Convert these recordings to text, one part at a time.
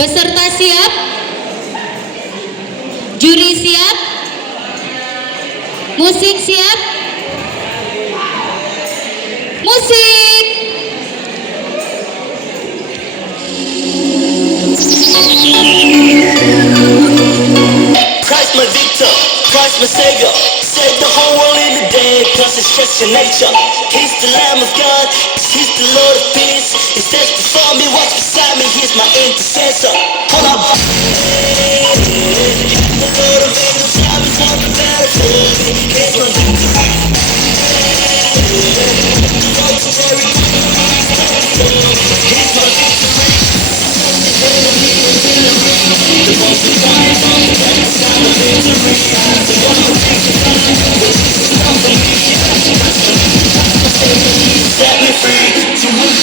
Peserta siap? Juri siap? Musik siap? Musik! Christ my victor, Christ my savior. Save the whole world in a day, plus it's just your nature. He's the Lamb of God, he's the Lord of peace. He stands before me, walks beside me, he's my intercessor. Hold up. The Lord of angels, love is on the battlefield. Here's my victory. Here's my victory. The most divine on the back side of victory. The one who takes the time, which is not for me. Set me free to win.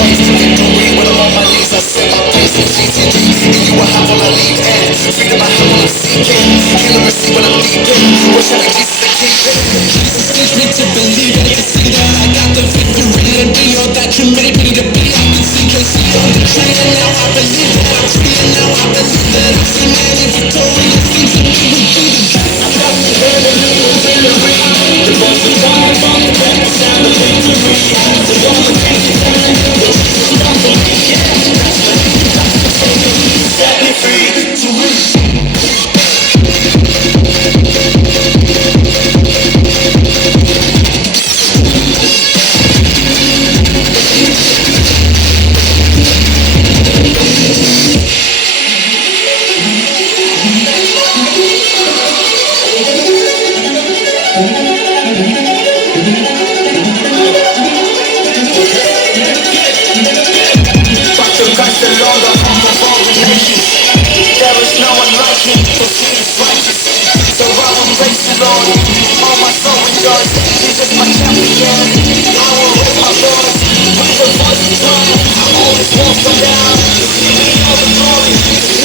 Praise to victory when I'm on my knees. I set my face in GPdI. And you will have all I need. And freedom I have all I'm seeking. Healing receive what I'm deep in. Worshiping Jesus and keep it. Jesus teach me to believe and to see that I got the victory. And be all that you made me to be. I can see KC on the train. And now I believe that I'm free. And now I believe that I'm free. Man, and victorious things in me will be the truth. I got the enemy artillery. The most of time on the back sound of victory. The one who takes the time. Set me free to win. Christ alone, the hope of all the nations. There is no one like him, for he is righteous. So I will praise the Lord, all my soul rejoice. Jesus my champion, I will raise my voice. With a voice of tongue, I always won't come down. You give me all the glory.